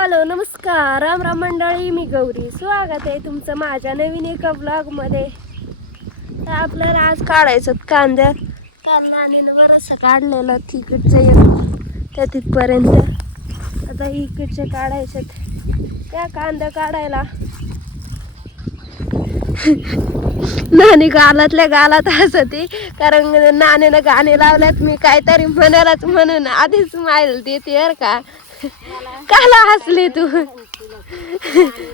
Hello नमस्कार राम राम मंडळी मी गौरी. स्वागत आहे तुमचं माझ्या नवीन एका ब्लॉगमध्ये तर आपल्याला आज काढायचं कांद्या काल आणि बरंचसं काढलेलं तिकडचं एक. त्या तिथपर्यंत. आता इकडचे काढायचे त्या कांद्या काढायला. नाणी गालातल्या गालात हसती. कारण नानीनं गाणे लावल्यात. मी काहीतरी म्हणालाच म्हणून आधीच माहिती देते बरं का. काला हसले तू?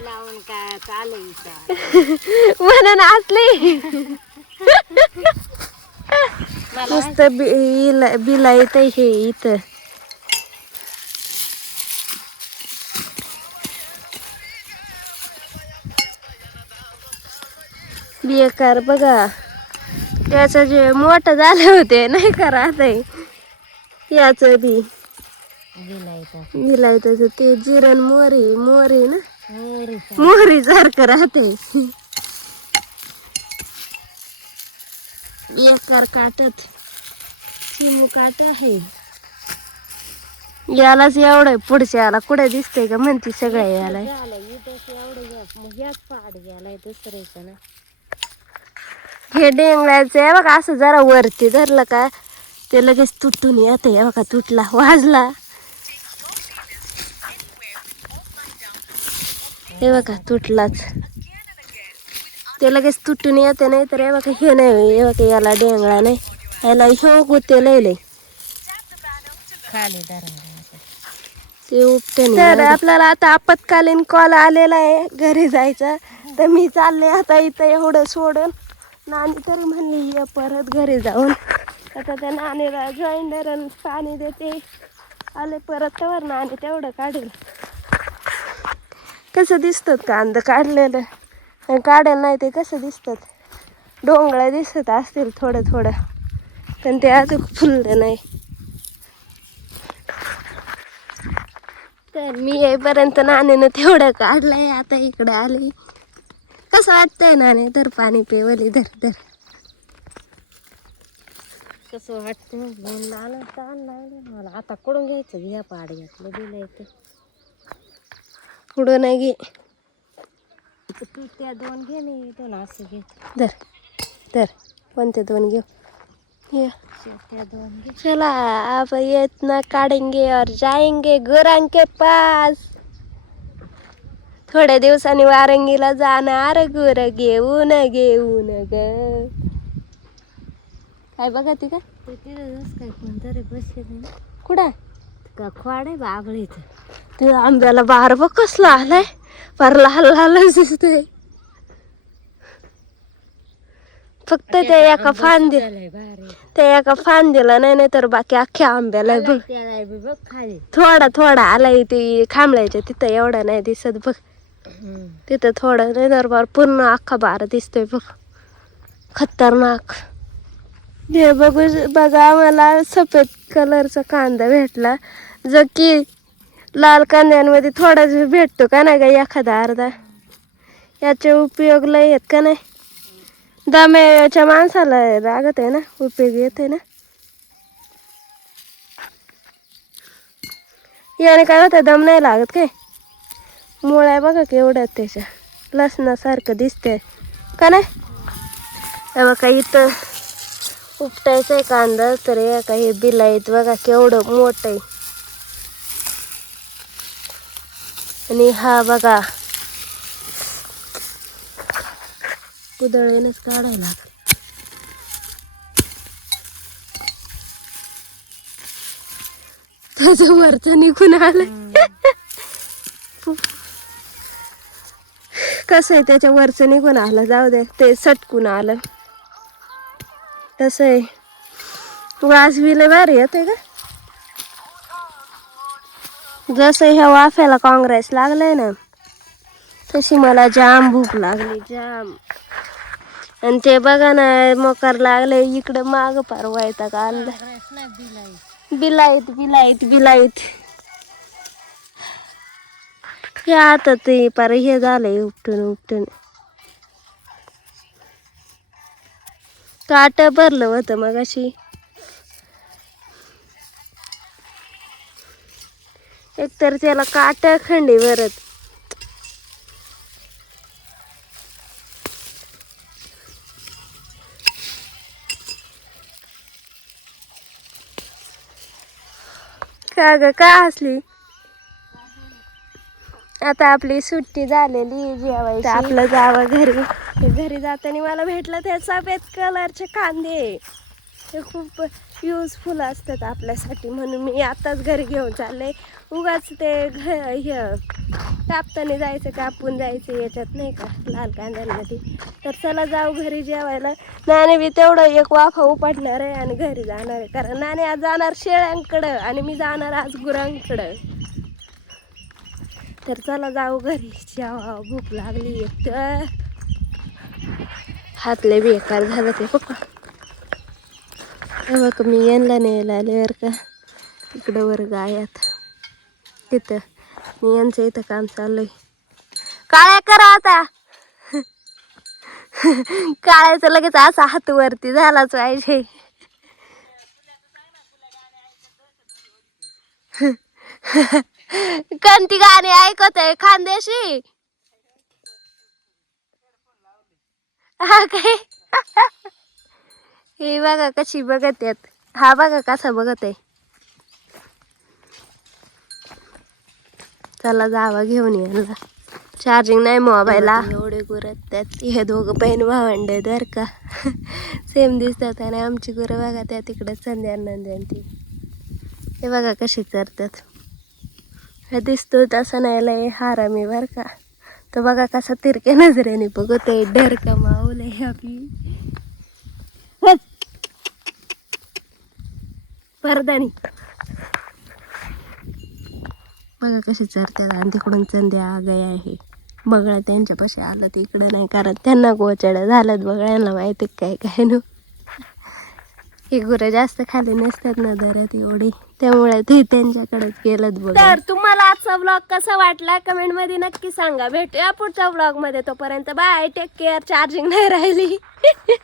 लावून म्हणून हसले. मस्त बिला येत हे इथं. बेकार बघा. त्याचं जे मोठं झालं होते नाही करा आता याचं बी. विलायचं ते जिरण मोरी मोरी ना? मोहरी सारखं. राहते. एकार काटत चिमू काट आहे. यालाच एवढं पुढच्या याला कुठे दिसतंय का म्हणते सगळ्या याला? हे डेंगळाचं आहे बघा असं जरा वरती धरलं का ते लगेच तुटून येते बघा तुटला वाजला. हे बघा तुटलाच. ते लगेच तुटून येते नाही तर हे बघा हे नाही हे बघा याला डेंगळा नाही. याला ह्यो गुते लय धरा ते उपटे तर आपल्याला आता आपत्कालीन कॉल आलेला आहे घरी जायचं. तर मी चालले आता इथं एवढं सोडून. नानी तरी म्हणली ये परत घरी जाऊन. आता त्या नानीला जॉईंडर पाणी देते. आले परत तर नानी तेवढं काढेल. कसं दिसतात कांदा काढलेलं. आणि काढेल नाही ते कसं दिसतात? डोंगळ्या दिसत असतील थोडं थोडं. पण ते अजून फुललं नाही. तर मी येईपर्यंत नाण्यानं तेवढं काढलंय. आता इकडे आली. कसं वाटतंय नाणे? धर पाणी पेवली धर धर. कसं वाटतं म्हणून लाल मला आता कडून घ्यायचं घ्या पाड घातलं दिलं ते. पुढं नाही घे. तू त्या दोन घे मी दोन असं घे. धर धर. कोणते दोन घेऊ? ये. त्या दोन घे. चला ये इतना काढेंगे और जाएंगे गुरांग के पास. थोड्या दिवसांनी वारंगीला जाणार गुर घेऊन घेऊन ग. काय बघा ती का तिथं काय कोणतरी बसले कुठं? का खोड आहे बाबळीचं? ते आंब्याला बार बघ कसला आलाय. फार लाल लाल दिसतोय. फक्त ते एका फांदी भारी. ते एका फांदीला नाही नाही तर बाकी अख्ख्या आंब्याला बघ. थोडा थोडा आलाय ते खांबळायच्या तिथं एवढा नाही दिसत बघ. तिथं थोडं नाही तर बार पूर्ण अख्खा बार दिसतोय बघ. खतरनाक. हे बघू बघा मला सफेद कलरचा कांदा भेटला. जो की लाल कांद्यांमध्ये थोडाच भेटतो का नाही का एखादा अर्धा? याचे उपयोग लय आहेत का नाही? दम्याच्या माणसाला लागत आहे ना उपयोग येत आहे ना? याने काय होतं दम नाही लागत काय? मुळा आहे बघा केवढ्यात त्याच्या. लसणासारखं दिसतंय. का नाही? बघा इथं उपटायचं आहे कांदा तर हे काही बिलाईत बघा केवढं मोठं आहे. आणि हा बघा. कुदळेनच काढायला. त्याच त्याचं वरचं निघून आलं. कसं आहे त्याच्या वरचं निघून आलं? जाऊ दे ते सटकून आलं. कसं आहे. आज विले भारी येते का? जसं ह्या वाफ्याला काँग्रेस लागलंय ना तशी मला जाम भूक लागली जाम. आणि ते बघा ना मकर लागले इकडं माग पार व्हायचा का बिलाईत बिलाईत बिलाईत. हे आता ते पार हे झालंय उपटून उपटून. काट भरलं होतं मग अशी तर त्याला काट खंडी भरत. का ग का हसली? आता आपली सुट्टी झालेली जेवायची. आपलं जावं घरी. घरी जाताना मला भेटलं त्या सफेद कलरचे कांदे. ते खूप युजफुल असतात आपल्यासाठी म्हणून मी आत्ताच घरी घेऊन चालले. उगाच ते घ हे कापताना जायचं कापून जायचं याच्यात नाही का लाल कांद्यांमध्ये. तर चला जाऊ घरी जेवायला. नाणे मी तेवढं एक वाफा उपाटणार आहे आणि घरी जाणार आहे. कारण नाणे आज जाणार शेळ्यांकडं आणि मी जाणार आज गुरांकडं. तर चला जाऊ घरी. जेवा भूक लागली एक तर. हातले बेकार झालं ते पप्पा. बघ मी यांना न्यायला आले बरं का. इकडं वर गायात. तिथं. मी यांचं इथं काम चाललंय. काळ्या करा आता. काळ्याचं लगेच असा हात वरती झालाच पाहिजे. कोणती गाणी ऐकत आहे खानदेशी? हा काय? हे बघा कशी बघत आहेत. हा बघा कसा बघत आहे. चला जावा घेऊन यायला चार्जिंग नाही मोबाईलला एवढे गुरत त्यात. हे दोघं बहीण भावंड दर का. सेम दिसतात आणि आमची गुरं बघा त्या तिकडे संध्या नंद्यान ती हे बघा कशी करतात. हे दिसतो तसं नाही लय हारामी बर का. तो बघा कसा तिरक्या नजरेने बघतोय. डर का माऊल आहे आपली. परदानी बघा कसे चरतात आणि तिकडून संध्या गया आहे. बगळा त्यांच्यापाशी आलं तिकडं नाही कारण त्यांना गोचड्या झाल्यात बगळ्यांना माहिती काय काय नो. हे गुरं जास्त खाली नसतात ना दरात एवढी. त्यामुळे ते त्यांच्याकडेच गेलत बघ तर तुम्हाला आजचा व्लॉग कसा वाटला? कमेंटमध्ये नक्की सांगा. भेटूया पुढच्या व्लॉगमध्ये. तोपर्यंत बाय टेक केअर चार्जिंग नाही राहिली.